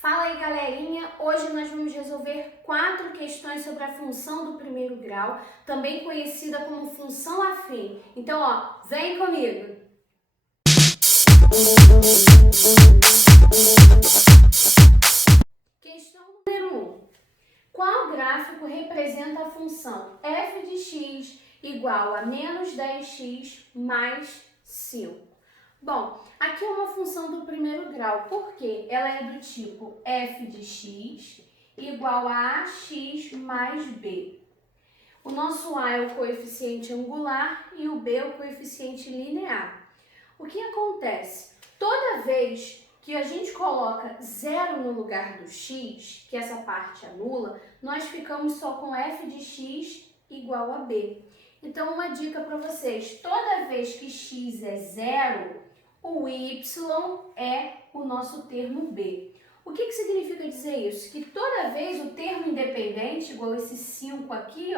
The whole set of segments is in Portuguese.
Fala aí, galerinha! Hoje nós vamos resolver 4 questões sobre a função do primeiro grau, também conhecida como função afim. Então, vem comigo! Questão número 1. Qual gráfico representa a função f de x igual a menos 10x mais 5? Bom, aqui é uma função do primeiro grau, porque ela é do tipo f de x igual a ax mais b. O nosso a é o coeficiente angular e o b é o coeficiente linear. O que acontece? Toda vez que a gente coloca zero no lugar do x, que essa parte anula, nós ficamos só com f de x igual a b. Então, uma dica para vocês, toda vez que x é zero, o y é o nosso termo b. O que significa dizer isso? Que toda vez o termo independente, igual esse 5 aqui,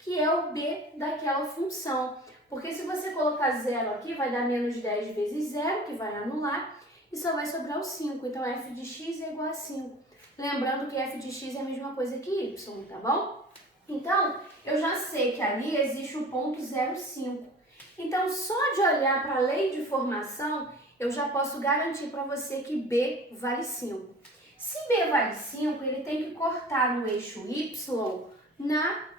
que é o b daquela função. Porque se você colocar zero aqui, vai dar menos 10 vezes zero, que vai anular, e só vai sobrar o 5. Então, f de x é igual a 5. Lembrando que f de x é a mesma coisa que y, tá bom? Então, eu já sei que ali existe o ponto 0,5. Então, só de olhar para a lei de formação, eu já posso garantir para você que B vale 5. Se B vale 5, ele tem que cortar no eixo Y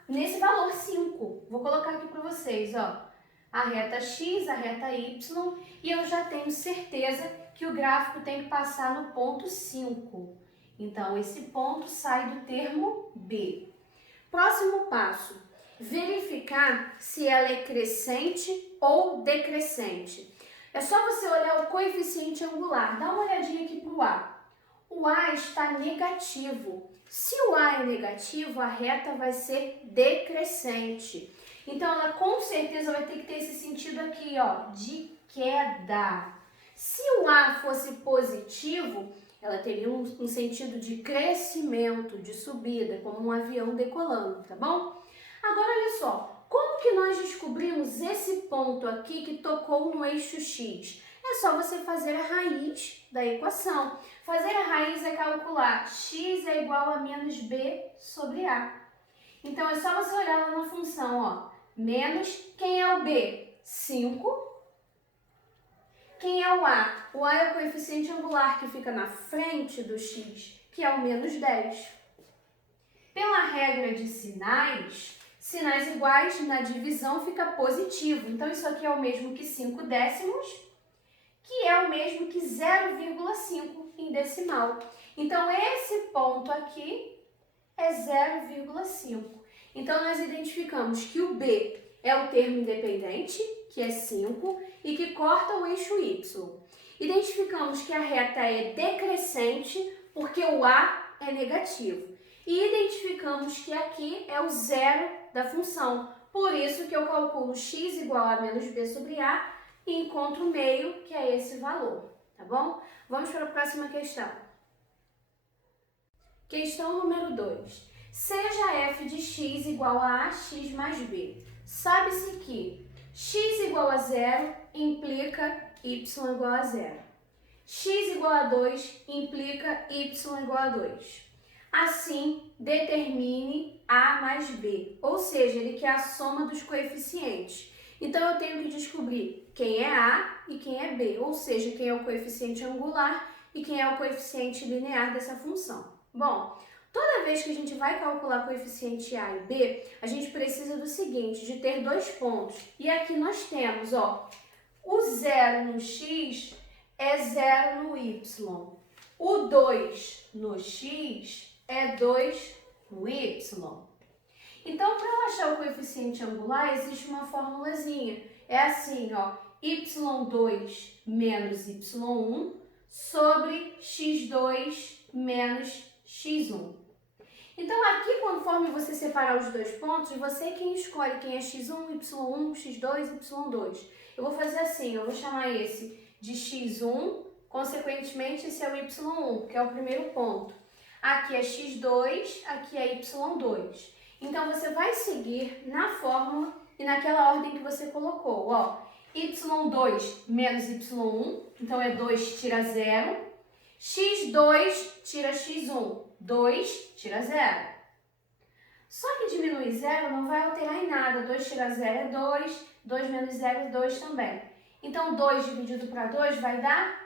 nesse valor 5. Vou colocar aqui para vocês, a reta X, a reta Y, e eu já tenho certeza que o gráfico tem que passar no ponto 5. Então, esse ponto sai do termo B. Próximo passo, verificar se ela é crescente ou decrescente. É só você olhar o coeficiente angular, dá uma olhadinha aqui para o A. O A está negativo. Se o A é negativo, a reta vai ser decrescente. Então, ela com certeza vai ter que ter esse sentido aqui, de queda. Se o A fosse positivo, ela teria um sentido de crescimento, de subida, como um avião decolando, tá bom? Agora, olha só, como que nós descobrimos esse ponto aqui que tocou no eixo X? É só você fazer a raiz da equação. Fazer a raiz é calcular x é igual a menos b sobre a. Então, é só você olhar lá na função, menos, quem é o b? 5. Quem é o A? O A é o coeficiente angular que fica na frente do x, que é o menos 10. Pela regra de sinais iguais na divisão fica positivo. Então, isso aqui é o mesmo que 5 décimos, que é o mesmo que 0,5 em decimal. Então, esse ponto aqui é 0,5. Então, nós identificamos que o B é o termo independente, que é 5, e que corta o eixo Y. Identificamos que a reta é decrescente, porque o A é negativo. E identificamos que aqui é o zero da função. Por isso que eu calculo x igual a menos b sobre a e encontro o meio, que é esse valor. Tá bom? Vamos para a próxima questão. Questão número 2. Seja f de x igual a ax mais b. Sabe-se que x igual a 0 implica y igual a 0. X igual a 2 implica y igual a 2. Assim, determine a mais b, ou seja, ele quer a soma dos coeficientes. Então, eu tenho que descobrir quem é a e quem é b, ou seja, quem é o coeficiente angular e quem é o coeficiente linear dessa função. Bom, toda vez que a gente vai calcular coeficiente A e B, a gente precisa do seguinte, de ter dois pontos. E aqui nós temos, o 0 no x é 0 no y. O 2 no x é 2 no y. Então, para eu achar o coeficiente angular, existe uma formulazinha. É assim, y2 menos y1 sobre x2 menos x1. Então, aqui, conforme você separar os dois pontos, você é quem escolhe quem é x1, y1, x2, y2. Eu vou fazer assim, eu vou chamar esse de x1, consequentemente, esse é o y1, que é o primeiro ponto. Aqui é x2, aqui é y2. Então, você vai seguir na fórmula e naquela ordem que você colocou, y2 menos y1, então é 2 tira 0. x2 tira x1, 2 tira 0. Só que diminuir 0 não vai alterar em nada. 2 tira 0 é 2, 2 menos 0 é 2 também. Então, 2 dividido para 2 vai dar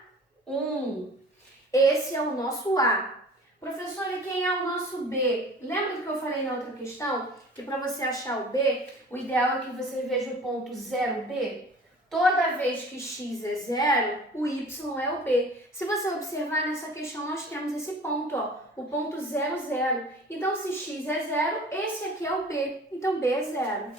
1. Esse é o nosso A. Professora, e quem é o nosso B? Lembra do que eu falei na outra questão? Que para você achar o B, o ideal é que você veja o ponto 0B. Toda vez que x é 0, o y é o b. Se você observar nessa questão, nós temos esse ponto, ó, o ponto 0, 0. Então, se x é 0, esse aqui é o b. Então, b é 0. O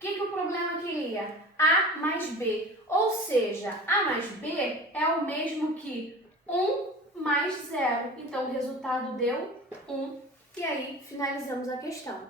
que o problema queria? A mais b. Ou seja, a mais b é o mesmo que 1 mais 0. Então, o resultado deu 1. E aí, finalizamos a questão.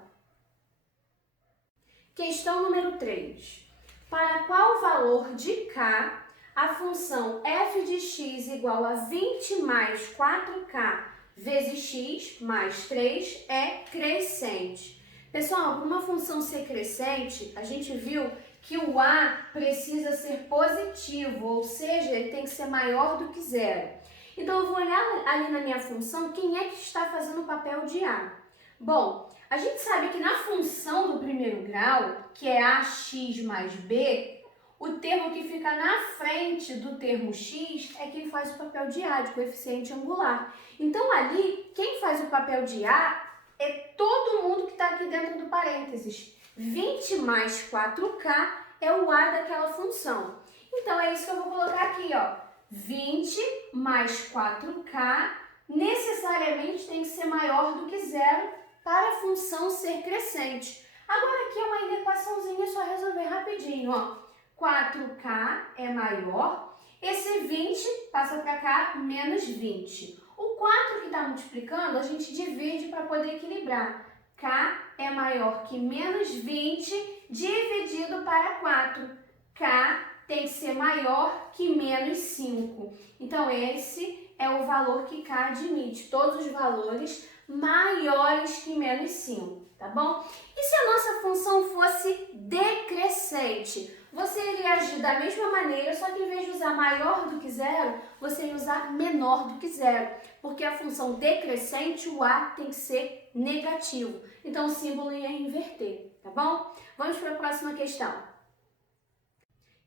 Questão número 3. Para qual valor de k a função f de x igual a 20 mais 4k vezes x mais 3 é crescente? Pessoal, para uma função ser crescente, a gente viu que o a precisa ser positivo, ou seja, ele tem que ser maior do que 0. Então, eu vou olhar ali na minha função quem é que está fazendo o papel de a. Bom, a gente sabe que na função do primeiro grau, que é ax mais b, o termo que fica na frente do termo x é quem faz o papel de a, de coeficiente angular. Então, ali, quem faz o papel de a é todo mundo que está aqui dentro do parênteses. 20 mais 4k é o a daquela função. Então, é isso que eu vou colocar aqui, ó. 20 mais 4k necessariamente tem que ser maior do que 0 para a função ser crescente. Agora aqui é uma equaçãozinha, é só resolver rapidinho, ó. 4k é maior, esse 20 passa para cá, menos 20. O 4 que está multiplicando, a gente divide para poder equilibrar. K é maior que menos 20 dividido para 4. K tem que ser maior que menos 5. Então, esse é o valor que K admite. Todos os valores maiores que menos 5, tá bom? E se a nossa função fosse decrescente? Você iria agir da mesma maneira, só que em vez de usar maior do que 0, você ia usar menor do que 0. Porque a função decrescente, o A tem que ser negativo. Então, o símbolo ia inverter, tá bom? Vamos para a próxima questão.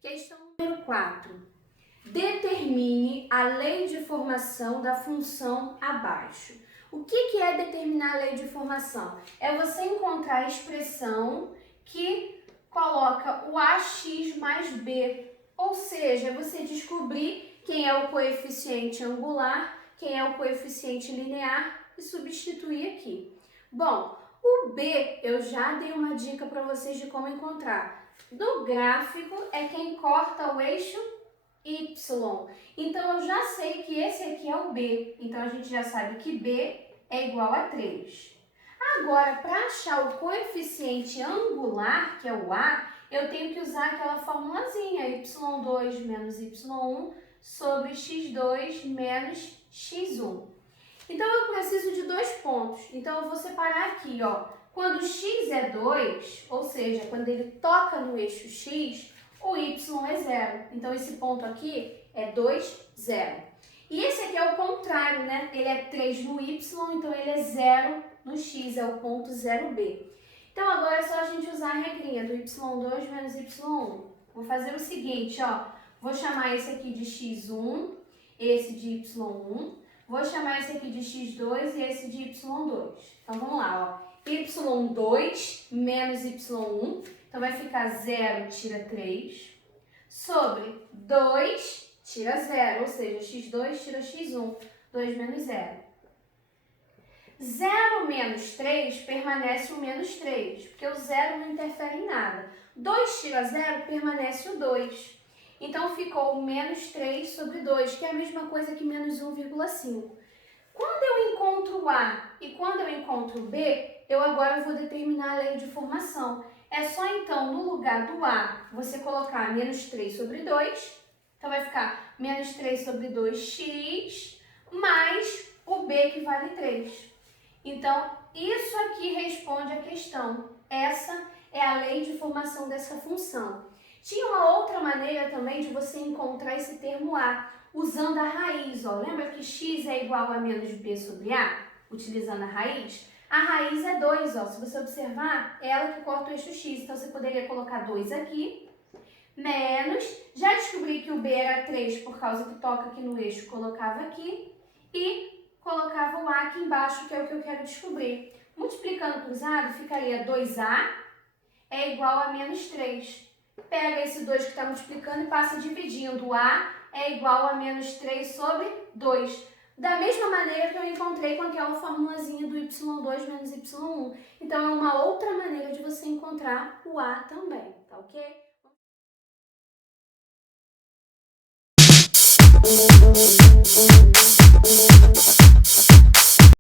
Questão número 4. Determine a lei de formação da função abaixo. O que é determinar a lei de formação? É você encontrar a expressão que coloca o ax mais b, ou seja, é você descobrir quem é o coeficiente angular, quem é o coeficiente linear e substituir aqui. Bom, o b eu já dei uma dica para vocês de como encontrar. No gráfico é quem corta o eixo y. Então, eu já sei que esse aqui é o b. Então, a gente já sabe que b é igual a 3. Agora, para achar o coeficiente angular, que é o a, eu tenho que usar aquela formulazinha, y2 menos y1 sobre x2 menos x1. Então, eu preciso de 2 pontos. Então, eu vou separar aqui, ó. Quando x é 2, ou seja, quando ele toca no eixo x, o y é 0. Então, esse ponto aqui é 2, 0. E esse aqui é o contrário, né? Ele é 3 no y, então ele é 0 no x, é o ponto 0b. Então, agora é só a gente usar a regrinha do y2 menos y1. Vou fazer o seguinte, ó. Vou chamar esse aqui de x1, esse de y1. Vou chamar esse aqui de x2 e esse de y2. Então, vamos lá, ó. y2 menos y1, então vai ficar 0 tira 3, sobre 2 tira 0, ou seja, x2 tira x1, 2 menos 0. 0 menos 3 permanece o menos 3, porque o 0 não interfere em nada. 2 tira 0 permanece o 2. Então, ficou menos 3 sobre 2, que é a mesma coisa que menos 1,5. Quando eu encontro A e quando eu encontro B, eu agora vou determinar a lei de formação. É só, então, no lugar do A, você colocar menos 3 sobre 2. Então, vai ficar menos 3 sobre 2x mais o B, que vale 3. Então, isso aqui responde a questão. Essa é a lei de formação dessa função. Tinha uma outra maneira também de você encontrar esse termo A. usando a raiz, ó. Lembra que x é igual a menos b sobre a? Utilizando a raiz? A raiz é 2, ó. Se você observar, é ela que corta o eixo x. Então, você poderia colocar 2 aqui, menos, já descobri que o b era 3 por causa que toca aqui no eixo, colocava aqui, e colocava o a aqui embaixo, que é o que eu quero descobrir. Multiplicando cruzado, ficaria 2a é igual a menos 3. Pega esse 2 que está multiplicando e passa dividindo. O a é igual a menos 3 sobre 2. Da mesma maneira que eu encontrei com aquela formulazinha do y2 menos y1. Então, é uma outra maneira de você encontrar o a também, tá ok?